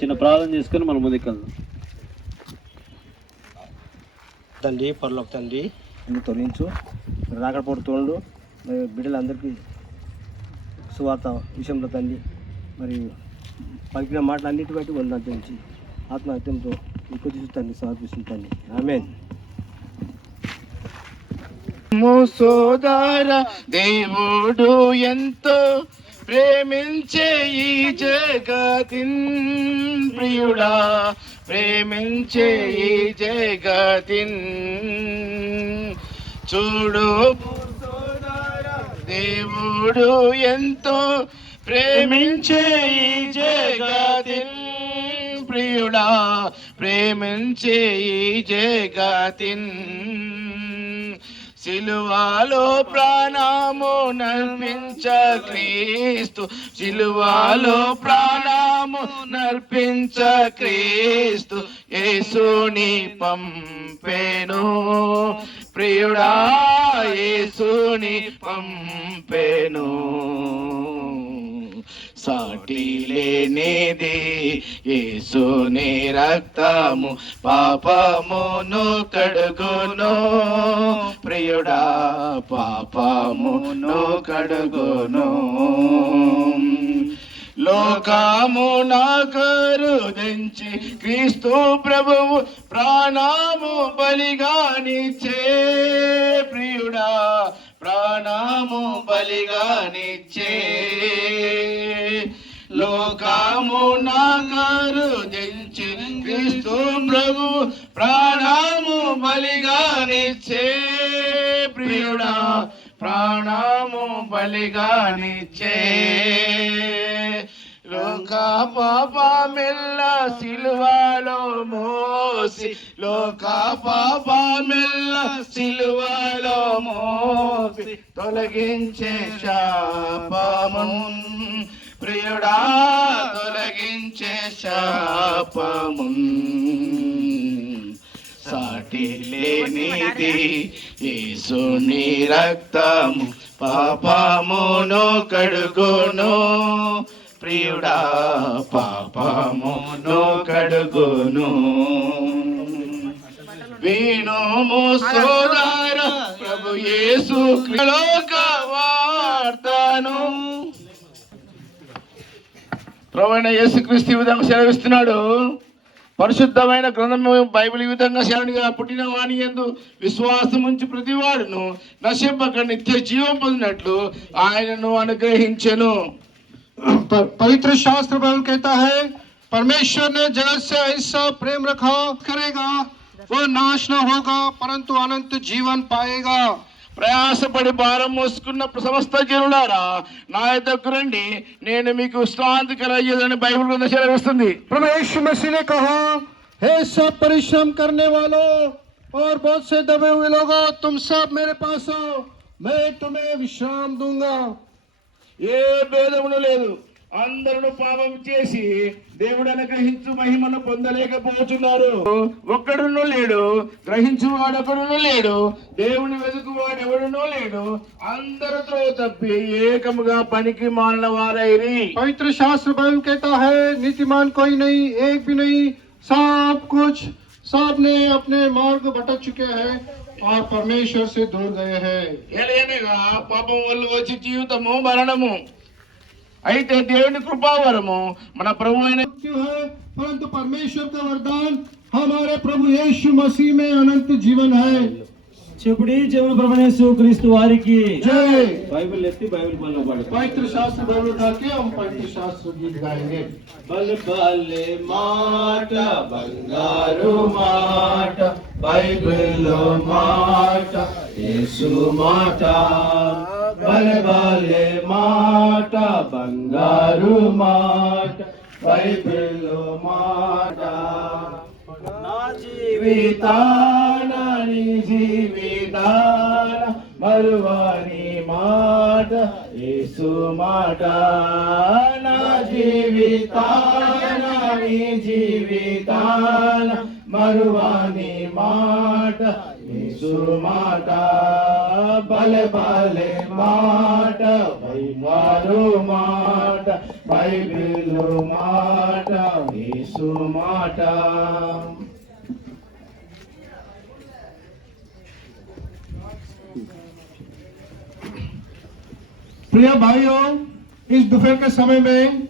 చిన్న ప్రార్థన చేసుకొని మనం ముందుకు వెళ్దాం. తండ్రి, పరలోక తండ్రి, అన్ని తొలగించు రాకడపోటు తోడు మరి బిడ్డలందరికీ సువార్త విషయంలో తండ్రి మరి పలికిన మాటలు అన్నిటి బట్టి వందలు తెలిసి ఆత్మహత్యంతో కొద్ది తండ్రి సమర్పిస్తుంది తండ్రి. ఆమేన్. సోదర దేవుడు ఎంతో ప్రేమించే ఈ జగతిన్ ప్రియుడా, ప్రేమించే ఈ జగతిన్ చూడు సోదర దేవుడు ఎంతో ప్రేమించే ఈ జగతిన్ ప్రియుడా, ప్రేమించే ఈ జగతిన్ సిలువలో ప్రాణము నర్పించ క్రీస్తు, సిలువలో ప్రాణము నర్పించ క్రీస్తు యేసుని పంపెను ప్రియుడా, యేసుని పంపెను. సాటి లేనిది యేసుని రక్తము పాపమును కడుగును ప్రియుడా, పాపమును కడుగును. లోకము నాకరుదించి క్రీస్తు ప్రభువు ప్రాణము బలిగానిచ్చే ప్రియుడా, ప్రాణము బలిగానిచ్చే. లోకము నాకరుదించి క్రీస్తు ప్రభువు ప్రాణము బలిగానిచ్చే ప్రియుడా, ప్రాణము బలిగానిచ్చే. లోక పాపమెల్ల సిలువలో మోసి, లోక పాపమెల్ల సిలువలో మోసి తొలగించే శాపమున్ ప్రియుడా, తొలగించే శాపమున్. సాటి లేనిది యేసుని రక్తము పాపమును కడుగును ప్రియుడా, పాపమును కడుగును. వినుము సోదర ప్రభు యేసు లోక వార్తను. ప్రభువైన యేసుక్రీస్తు ఈ విధంగా సెలవిస్తున్నాడు. పరిశుద్ధమైన గ్రంథము బైబిల్ ఈ విధంగా శరణిగా పుట్టిన వాని యందు విశ్వాసం ఉంచి ప్రతివాడును నశింపక నిత్య జీవం పొందినట్లు ఆయనను అనుగ్రహించెను. पवित्र शास्त्र बाइबल कहता है, परमेश्वर ने जगत से ऐसा प्रेम रखा करेगा, वो नाश न होगा परंतु अनंत जीवन पाएगा. ప్రయాసపడి భారం మోసుకున్న సమస్త జనులారా నా యొద్దకు రండి, నేను మీకు విశ్రాంతి కలగజేయదని బైబిల్ గ్రంథం సెలవిస్తుంది. प्रभु यीशु मसीह ने कहा, हे सब परिश्रम करने वालों और बहुत से दबे हुए लोगों, तुम सब मेरे पास आओ, मैं तुम्हें विश्राम दूंगा. ఏ భేదమును లేదు, అందరూ పాపం చేసి దేవుడు అనుగ్రహించు మహిమను పొందలేకపోతున్నారు. ఒక్కడును లేడు, గ్రహించు వాడొకడును లేడు, దేవుని వెతుకు వాడెవడునూ లేడు, అందరితో తప్పి ఏకముగా పనికి మాలిన వారైరి. पवित्र शास्त्र बाइबल कहता है, नीतिमान कोई नहीं, एक भी नहीं, सब ने अपने मार्ग भटक चुके हैं और परमेश्वर से दूर गए हैं. ఎలాగనగా పాపం వల్ల వచ్చి జీవితము మరణము, అయితే దేవుని కృపావరము మన ప్రభు అయిన मृत्यु है, परंतु परमेश्वर का वरदान हमारे प्रभु यीशु मसीह में अनंत जीवन है. చెప్పుడి జీవన ప్రభునేసు క్రీస్తు వారికి जय. బైబిల్ ఎత్తి బైబిల్ పనిలో పడు. पवित्र शास्त्र बाइबल उठा के हम पवित्र शास्त्र गीत गाएंगे. బలే బలే మాట బంగారు మాట బైబిల్లో మాట యేసు మాట. బలే బలే మాట బంగారు మాట బైబిల్లో మాట. నా జీవితాన నీ జీవితాన మరువాని మాట యేసు మాట. నా జీవితాన నీ జీవితాన మరువాని మాట యేసు మాట. బలే బలే మాట బంగారు మాట బైబిలు మాట యేసు మాట प्रिय भाइयों, इस दोपहर के समय में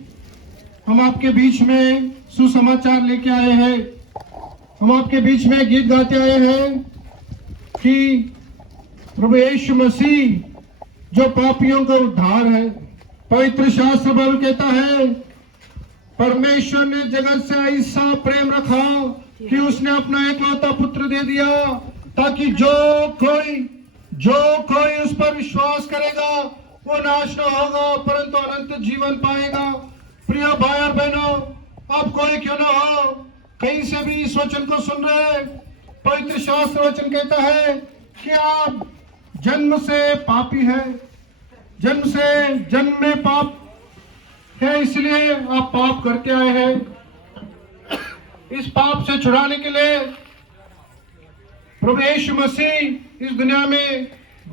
हम आपके बीच में सुसमाचार लेके आए हैं। हम आपके बीच में गीत गाते आए हैं कि प्रभु यीशु मसीह जो पापियों का उद्धार है। पवित्र शास्त्र बाइबल कहता है, परमेश्वर ने जगत से ऐसा प्रेम रखा कि उसने अपना एकलौता पुत्र दे दिया, ताकि जो कोई उस पर विश्वास करेगा वो नाश न होगा परंतु अनंत जीवन पाएगा। प्रिय भाई और बहनों, आप कोई क्यों ना हो, कहीं से भी इस वचन को सुन रहे हैं, पवित्र शास्त्र वचन कहता है कि आप जन्म से पापी है, जन्म में पाप है, इसलिए आप पाप करते आए हैं। इस पाप से छुड़ाने के लिए प्रभु यीशु मसीह इस दुनिया में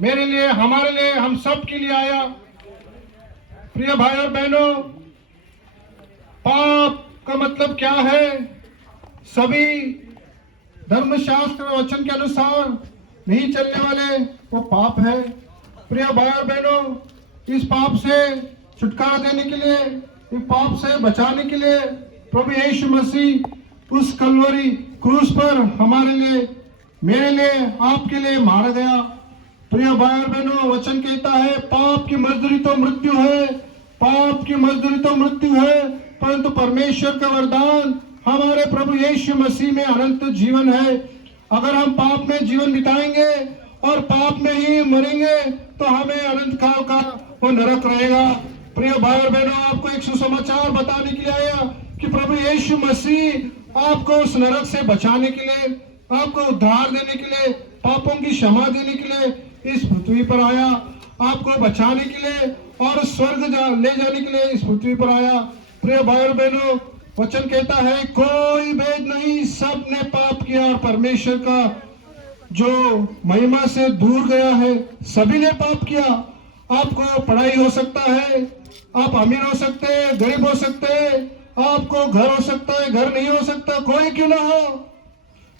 मेरे लिए, हमारे लिए, हम सब के लिए आया। प्रिय भाई और बहनों, पाप का मतलब क्या है? सभी धर्मशास्त्र वचन के अनुसार नहीं चलने वाले वो पाप है। प्रिय भाई और बहनों, इस पाप से छुटकारा देने के लिए, इस पाप से बचाने के लिए प्रभु यीशु मसीह उस कलवरी क्रूस पर हमारे लिए, मेरे लिए, आपके लिए मारा गया। प्रिय भाई और बहनों, वचन कहता है पाप की मजदूरी तो मृत्यु है, पाप की मजदूरी तो मृत्यु है, परंतु परमेश्वर का वरदान हमारे प्रभु यीशु मसीह में अनंत जीवन है। अगर हम पाप में जीवन बिताएंगे और पाप में ही मरेंगे तो हमें अनंत काल का वो नरक रहेगा। प्रिय भाई और बहनों, आपको एक सुसमाचार बताने के लिए आया कि प्रभु यीशु मसीह आपको उस नरक से बचाने के लिए, आपको उद्धार देने के लिए, पापों की क्षमा देने के लिए इस पृथ्वी पर आया, आपको बचाने के लिए और स्वर्ग ले जाने के लिए इस पृथ्वी पर आया। प्रिय भाई और बहनों, वचन कहता है कोई भेद नहीं, सब ने पाप किया और परमेश्वर का जो महिमा से दूर गया है। सभी ने पाप किया। आपको पढ़ाई हो सकता है, आप अमीर हो सकते हैं, गरीब हो सकते हैं, आपको घर हो सकता है, घर नहीं हो सकता, कोई क्यों ना हो,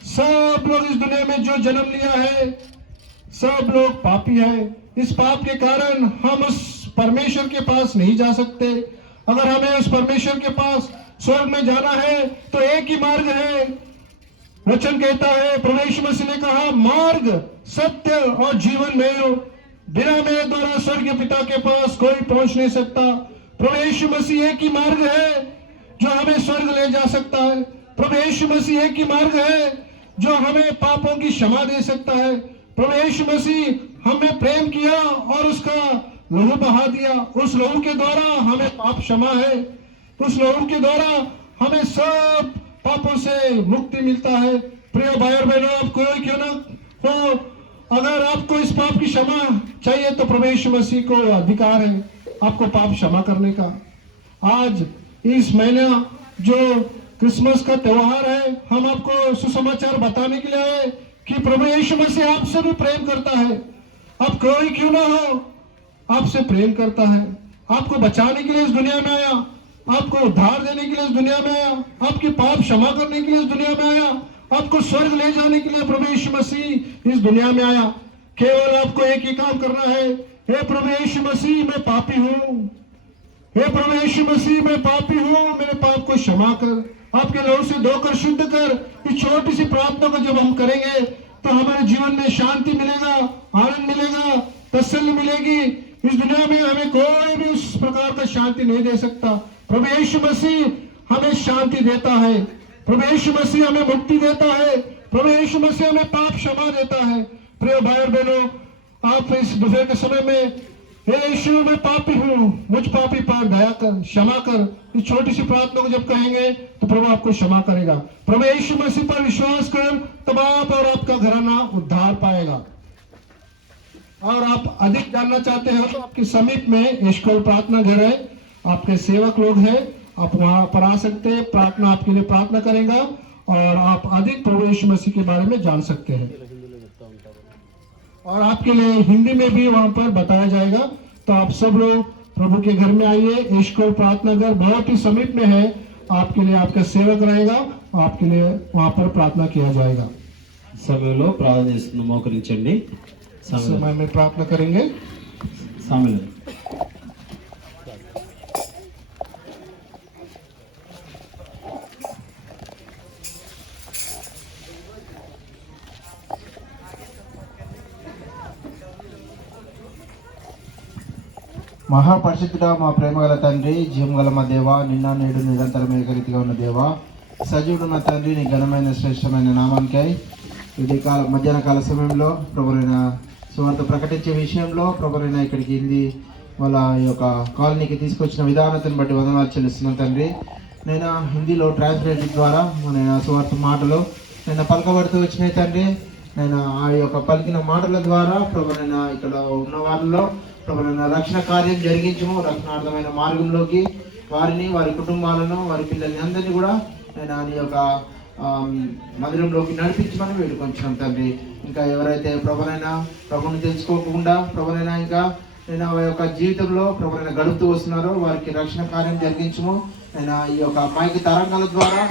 सब लोग इस दुनिया में जो जन्म लिया है सब लोग पापी है। इस पाप के कारण हम उस परमेश्वर के पास नहीं जा सकते। अगर हमें उस परमेश्वर के पास स्वर्ग में जाना है तो एक ही मार्ग है। वचन कहता है, प्रभु यीशु मसीह ने कहा, मार्ग, सत्य और जीवन मैं हूं, बिना मेरे द्वारा स्वर्ग के पिता के पास कोई पहुंच नहीं सकता। प्रभु यीशु मसीह एक ही मार्ग है जो हमें स्वर्ग ले जा सकता है। प्रभु यीशु मसीह एक ही मार्ग है जो हमें पापों की क्षमा दे सकता है। प्रभु यीशु मसीह हमें प्रेम किया और उसका लहू बहा दिया। उस लहू के द्वारा हमें पाप क्षमा है, उस लहू के द्वारा हमें सब पापों से मुक्ति मिलता है। प्रिय भाई और बहनों, आप कोई क्यों ना हो, अगर आपको इस पाप की क्षमा चाहिए तो प्रभु यीशु मसीह को अधिकार है आपको पाप क्षमा करने का। आज इस महीना जो क्रिसमस का त्योहार है, हम आपको सुसमाचार बताने के लिए आए कि प्रभु यीशु मसीह आपसे भी प्रेम करता है। आप कोई क्यों ना हो, आपसे प्रेम करता है। आपको बचाने के लिए इस दुनिया में आया, आपको उद्धार देने के लिए इस दुनिया में आया, आपके पाप क्षमा करने के लिए इस दुनिया में आया, आपको स्वर्ग ले जाने के लिए प्रभु यीशु मसीह इस दुनिया में आया। केवल आपको एक ही काम करना है, हे प्रभु यीशु मसीह मैं पापी हूँ, हे प्रभु यीशु मसीह मैं पापी हूँ, मेरे पाप को क्षमा कर, आपके लहू से धोकर शुद्ध कर। इस छोटी सी प्रार्थना को जब हम करेंगे तो हमारे जीवन में शांति मिलेगा, आनंद मिलेगा, तसल्ली मिलेगी। इस दुनिया में हमें कोई भी उस प्रकार का शांति नहीं दे सकता। प्रभु यीशु मसीह हमें शांति देता है, प्रभु यीशु मसीह हमें मुक्ति देता है, प्रभु यीशु मसीह हमें पाप क्षमा देता है। प्रिय भाई और बहनों, आप इस दोपहर के समय में, हे यीशु मैं पापी हूँ, मुझ पापी पर दया कर, क्षमा कर, इस छोटी सी प्रार्थना को जब कहेंगे तो प्रभु आपको क्षमा करेगा। प्रभु यीशु मसीह पर विश्वास कर, तब आप और आपका घराना उद्धार पाएगा। और आप अधिक जानना चाहते हो तो आपके समीप में एशकोल प्रार्थना घर है, आपके सेवक लोग हैं, आप वहां पर आ सकते हैं। प्रार्थना आपके लिए प्रार्थना करेगा और आप अधिक प्रभु यीशु मसीह के बारे में जान सकते हैं। और आपके लिए हिंदी में भी वहां पर बताया जाएगा। तो आप सब लोग प्रभु के घर में आइए। एशकोल प्रार्थना घर बहुत ही समीप में है, आपके लिए आपका सेवक रहेगा, आपके लिए वहां पर प्रार्थना किया जाएगा। సమయంలో ప్రార్థన చేసుకుని మోకరించండి. समय में प्रार्थना करेंगे। సమయం మహాపరిశుద్ధుడా, మా ప్రేమ గల తండ్రి, జీవం గల మా దేవ, నిన్న నేడు నిరంతరం ఏకరీతిగా ఉన్న దేవ, సజీవుడు మా తండ్రి, నీ ఘనమైన శ్రేష్టమైన నామానికై ఇది మధ్యాహ్న కాల సమయంలో ప్రభువైన సువార్త ప్రకటించే విషయంలో ప్రభువైన ఇక్కడికి హిందీ వాళ్ళ యొక్క కాలనీకి తీసుకొచ్చిన విధానతను బట్టి వందనాలు చెల్లిస్తున్నాను తండ్రి. నేను హిందీలో ట్రాన్స్లేట్ ద్వారా నేను సువార్త మాటలు నేను పలకబడుతూ వచ్చినాయి తండ్రి. నేను ఆ యొక్క పలికిన మాటల ద్వారా ప్రభువైన ఇక్కడ ఉన్న వారిలో ప్రభువైన రక్షణ కార్యం జరిగించము, రక్షణార్థమైన మార్గంలోకి వారిని, వారి కుటుంబాలను, వారి పిల్లల్ని అందరినీ కూడా నేను ఆ యొక్క మందిరంలోకి నడిపించమని వేడుకొంచున్నాం తండ్రి. ఇంకా ఎవరైతే ప్రభుని తెలుసుకోకుండా ప్రభునైనా ఇంకా నేను ఆ యొక్క జీవితంలో ప్రభునైనా గడుపుతూ వస్తున్నారో వారికి రక్షణ కార్యం జరిగించము. నేను ఈ యొక్క మైకి తరంగాల ద్వారా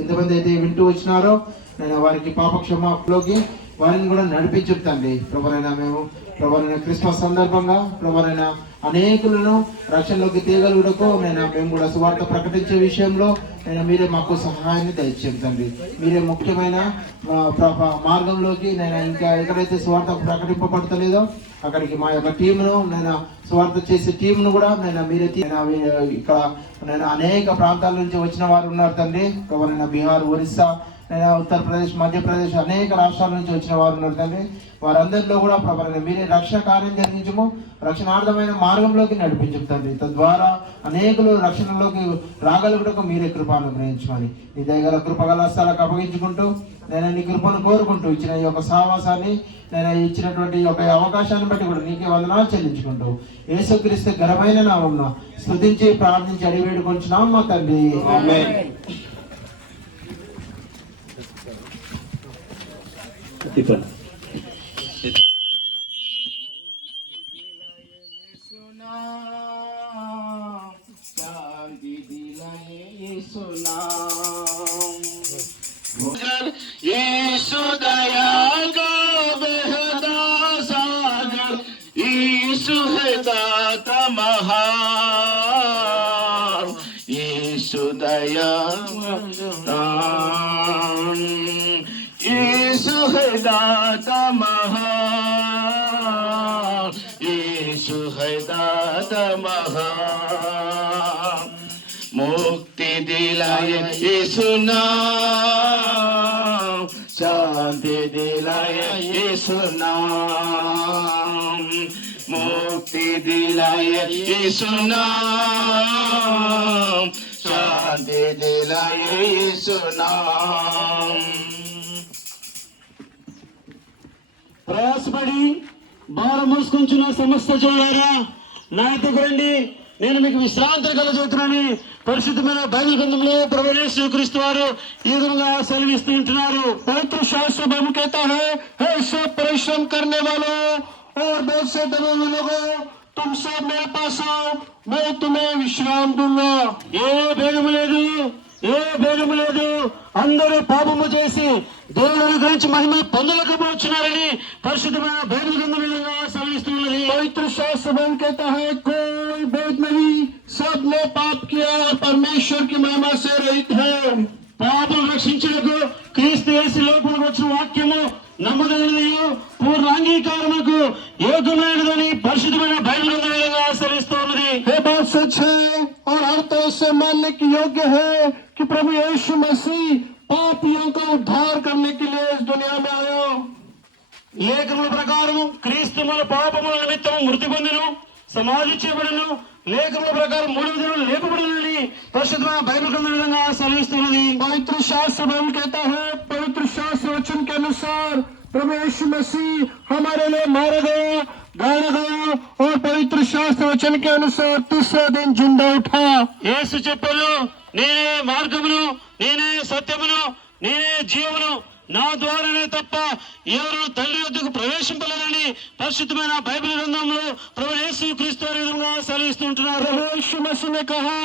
ఎంతమంది అయితే వింటూ వచ్చినారో నేను వారికి పాపక్షమాలోకి వారిని కూడా నడిపించుడు తండ్రి. ప్రభువైనా మేము ప్రభువైనా క్రిస్మస్ సందర్భంగా ప్రభువైనా అనేకులను రక్షణలోకి తీయగలుగుటకు మేము కూడా సువార్త ప్రకటించే విషయంలో మీరే మాకు సహాయాన్ని దయచేయండి తండ్రి. మీరే ముఖ్యమైన మార్గంలోకి ఇంకా ఎక్కడైతే సువార్త ప్రకటింపబడతలేదో అక్కడికి మా యొక్క టీమును సువార్త చేసే టీమును కూడా మీరే ఇక్కడ అనేక ప్రాంతాల నుంచి వచ్చిన వారు ఉన్నారు తండ్రి. ప్రభువైనా బీహార్, ఒరిస్సా, ఉత్తరప్రదేశ్, మధ్యప్రదేశ్ అనేక రాష్ట్రాల నుంచి వచ్చిన వారు ఉన్నారు తండ్రి. వారందరిలో కూడా ప్రభువైనా మీరే రక్షణ కార్యం జరిగించము, రక్షణార్థమైన మార్గంలోకి నడిపించము తండ్రి. తద్వారా అనేకులు రక్షణలోకి రాగలుగుటకు మీరే కృపను అనుగ్రహించమని నీ దయగల కృపగల స్థలకు అప్పగించుకుంటూ నీ కృపను కోరుకుంటూ ఇచ్చిన ఈ యొక్క సహవాసాన్ని ఇచ్చినటువంటి ఈ యొక్క అవకాశాన్ని బట్టి కూడా నీకే వందనాలు చెల్లించుకుంటూ యేసుక్రీస్తు ఘనమైన నామమున స్తుతించి ప్రార్థించి అడిగి వేడుకొంచున్నాం మా తండ్రి. ఆమేన్. यीशु दया का बेहदा सागर, यीशु है दाता महान, यीशु दया यीशु है दाता महान, यीशु है दाता महान, मुक्ति दिलाए यीशु नाम, शांति दिलाए यीशु नाम, मुक्ति दिलाए यीशु नाम, शांति दिलाए यीशु नाम. ప్రయాసపడి భారం మోసుకొంచున్న సమస్త జనులారా నా యొద్దకు రండి, నేను మీకు విశ్రాంతి కలగజేస్తున్నానని పరిశుద్ధమైన బైబిల్ గ్రంథంలో ప్రభువైన యేసుక్రీస్తు వారు ఈ విధంగా సెలవిస్తూ ఉంటున్నారు. पवित्र शास्त्र में कहता है, हे सब परिश्रम करने वालों और बोझ से दबे हुए लोगों, तुम सब मेरे पास आओ, मैं तुम्हें विश्राम दूंगा. ఏ భేదము లేదు, ఏ భేదము లేదు, అందరూ పాపము చేసి దేవుని గురించి మహిమ పొందలేకపోతున్నారని పరిశుద్ధమైన బైబిల్ గ్రంథం విధంగా సెలవిస్తున్నది. पवित्र शास्त्र में कहता है, कोई भेद नहीं, सब ने पाप किया और परमेश्वर की महिमा से रहित है. పాపం రక్షించుటకు క్రీస్తు యేసు లోపలికి వచ్చిన వాక్యము నమ్మదగినది, పూర్ణ అంగీకారముకు యోగ్యమైనదని పరిశుద్ధమైన బైబిల్ గ్రంథం విధంగా సెలవిస్తున్నది. ये बात सच है और हर तरह से मानने की योग्य है कि प्रभु यीशु मसीह पापियों का उद्धार करने के लिए इस दुनिया में आया. లేఖనముల ప్రకారము క్రీస్తు మన పాపముల నిమిత్తము మృతి పొందెను, సమాధి చేయబడెను, లేఖనముల ప్రకారం 3వ దినం లేపబడెనని పరిశుద్ధమైన బైబిల్ గ్రంథం విధంగా సెలవిస్తున్నది. पवित्र शास्त्र में कहता है, पवित्र शास्त्र वचन के अनुसार प्रभु यीशु मसीह हमारे लिए मारा गया, गाड़ा गया और पवित्र शास्त्र वचन के अनुसार तीसरा दिन जिंदा उठा. యేసు చెప్పాను, నేనే మార్గమును, నేనే సత్యమును, నేనే జీవమును, నా ద్వారానే తప్ప ఎవరు తండ్రి యొద్దకు ప్రవేశింపలేరని పరిశుద్ధమైన బైబిల్ గ్రంథంలో ప్రభువైన యేసుక్రీస్తు వారి విధంగా సెలవిస్తుంటున్నారు. यीशु मसीह ने कहा,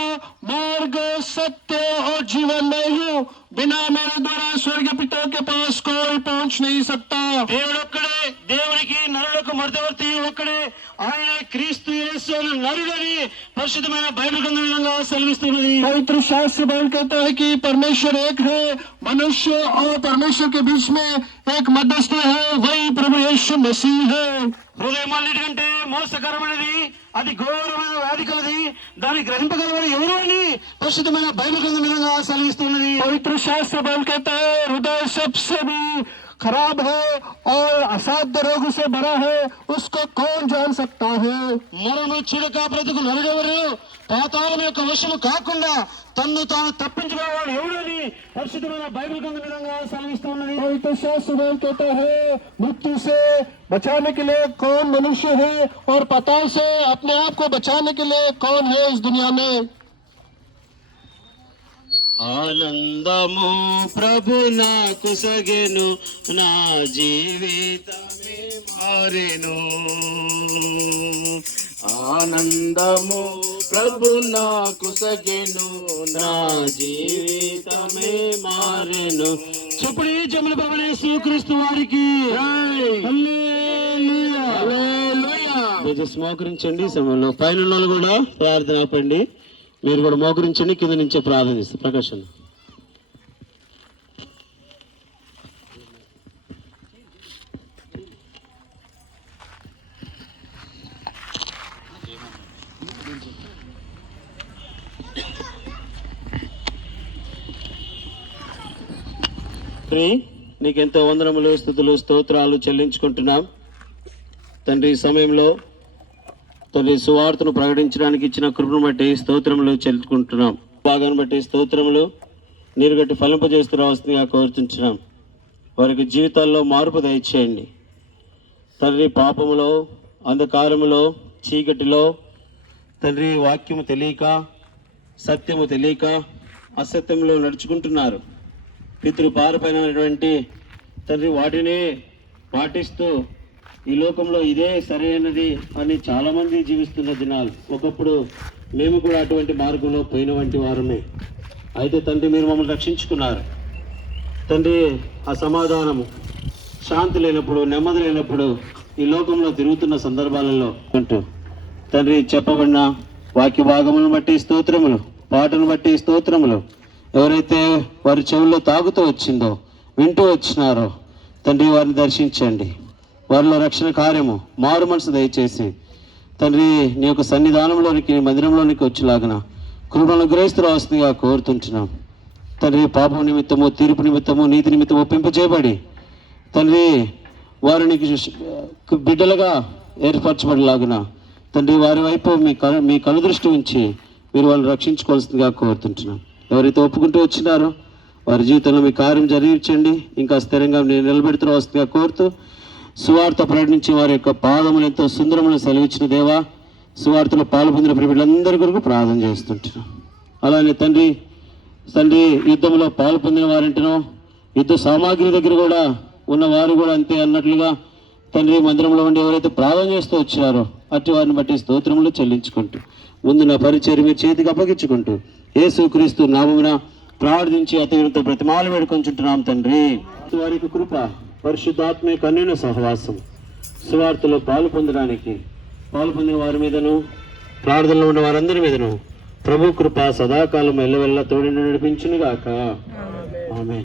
मार्ग सत्य और जीवन मैं हूँ, बिना मेरे द्वारा स्वर्ग पिता के पास कोई पहुंच नहीं सकता. దేవుడు ఒక్కడే, దేవునికి నరులకు మధ్యవర్తి ఒక్కడే, ఆయన క్రీస్తు యేసు అను నరుడని పరిశుద్ధమైన బైబిల్ గ్రంథం విధంగా సెలవిస్తున్నది. पवित्र शास्त्र बाइबल कहता है कि परमेश्वर एक है, मनुष्य और परमेश्वर के बीच में एक मध्यस्थ है, वही प्रभु यीशु मसीह है. హృదయం అన్నిటికంటే మోసకరమైనది, అది ఘోరమైన వ్యాధి కలది, దాన్ని గ్రహింపగలవారు ఎవరు అని పరిశుద్ధమైన బైబిల్ గ్రంథం విధంగా సెలవిస్తున్నది. पवित्र शास्त्र बाइबल कहता है, हृदय सबसे भी खराब है और असाध्य रोग से भरा है, उसको कौन जान सकता है. మరము చిడక బ్రతుకు నరుడెవరు, పాతాళం యొక్క వశము కాకుండా తన్ను తాను తప్పించుకునేవాడు ఎవడు అని పరిశుద్ధమైన బైబిల్ గ్రంథం విధంగా సెలవిస్తున్నది. पवित्र शास्त्र बाइबल कहता है, मृत्यु से बचाने के लिए कौन मनुष्य है और पाताल से अपने आप को बचाने के लिए कौन है इस दुनिया में. ఆనందము ప్రభు నాకు సగెను, నా జీవితమే మారెను. ఆనందము ప్రభు నాకు సగెను, నా జీవితమే మారెను. చెప్పుడు జముల ప్రభువైన యేసుక్రీస్తు వారికి హల్లెలూయా. దయచేసి మోకరించండి. సమయంలో పైన వాళ్ళు కూడా ప్రార్థన ఆపండి. మీరు కూడా మోకరించండి, కింద నుంచే ప్రార్థన చేస్తారు. ప్రకాశం నీకెంతో వందనములు, స్తుతులు, స్తోత్రాలు చెల్లించుకుంటున్నాం తండ్రి. ఈ సమయంలో తండ్రి సువార్తను ప్రకటించడానికి ఇచ్చిన కృపను బట్టి స్తోత్రములు చెల్లించుకుంటున్నాం. భాగాన్ని బట్టి స్తోత్రములు నీరుగట్టి ఫలింపజేస్తూ రావాల్సిందిగా కోరుతుంటున్నాం. వారికి జీవితాల్లో మార్పు దయచేయండి తండ్రి. పాపములో, అంధకారములో, చీకటిలో తండ్రి వాక్యము తెలియక, సత్యము తెలియక అసత్యంలో నడుచుకుంటున్నారు. పితృపారపైనటువంటి తండ్రి వాటినే పాటిస్తూ ఈ లోకంలో ఇదే సరైనది అని చాలామంది జీవిస్తున్న దినాలు. ఒకప్పుడు మేము కూడా అటువంటి మార్గంలో పోయిన వంటి వారమే. అయితే తండ్రి మీరు మమ్మల్ని రక్షించుకున్నారు తండ్రి. ఆ సమాధానము, శాంతి లేనప్పుడు, నెమ్మది లేనప్పుడు ఈ లోకంలో తిరుగుతున్న సందర్భాలలో అంటూ తండ్రి చెప్పబడిన వాక్య భాగములను బట్టి స్తోత్రములు, పాటను బట్టి స్తోత్రములు. ఎవరైతే వారి చెవుల్లో తాగుతూ వచ్చిందో, వింటూ వచ్చినారో తండ్రి వారిని దర్శించండి. వారిలో రక్షణ కార్యము, మారు మనసు దయచేసి తండ్రి నీ యొక్క సన్నిధానంలోనికి, మందిరంలోనికి వచ్చేలాగన కృపను గ్రహిస్తూ రావాల్సిందిగా కోరుతుంటున్నాం తండ్రి. పాపం నిమిత్తము, తీర్పు నిమిత్తము, నీతి నిమిత్తము ఒప్పింపజేయబడి తండ్రి వారిని బిడ్డలుగా ఏర్పరచబడిలాగున తండ్రి వారి వైపు మీ కనుదృష్టి ఉంచి మీరు వాళ్ళని రక్షించుకోవాల్సిందిగా కోరుతుంటున్నాం. ఎవరైతే ఒప్పుకుంటూ వచ్చినారో వారి జీవితంలో మీ కార్యం జరిగించండి. ఇంకా స్థిరంగా నేను నిలబెడుతూ రావాల్సిందిగా కోరుతూ సువార్త ప్రకటించి వారి యొక్క పాదములు ఎంతో సుందరములను సెలవిచ్చిన దేవా, సువార్తలో పాల్పొందిన బిడ్డలందరి కొరకు ప్రార్థన చేస్తుంటున్నాం. అలానే తండ్రి యుద్ధంలో పాల్పొందిన వారింటనో, యుద్ధ సామాగ్రి దగ్గర కూడా ఉన్నవారు కూడా అంతే అన్నట్లుగా తండ్రి మందిరంలో ఉండి ఎవరైతే ప్రార్థన చేస్తూ వచ్చినారో అట్టి వారిని బట్టి స్తోత్రములు చెల్లించుకుంటూ ముందు నా పరిచయం మీ చేతికి అప్పగించుకుంటూ యేసుక్రీస్తు నామమున ప్రార్థించి అతనితో బ్రతిమాలు వేడుకొంచుంటున్నాం తండ్రి. వారికి కృప, పరిశుద్ధాత్మ కన్నుల సహవాసం, సువార్తలో పాల్పొందిన వారి మీదను, ప్రార్థనలో ఉన్న వారందరి మీదను ప్రభు కృప సదాకాలం ఎల్లవెల్ల తోడి నడిపించునుగాక. ఆమేన్.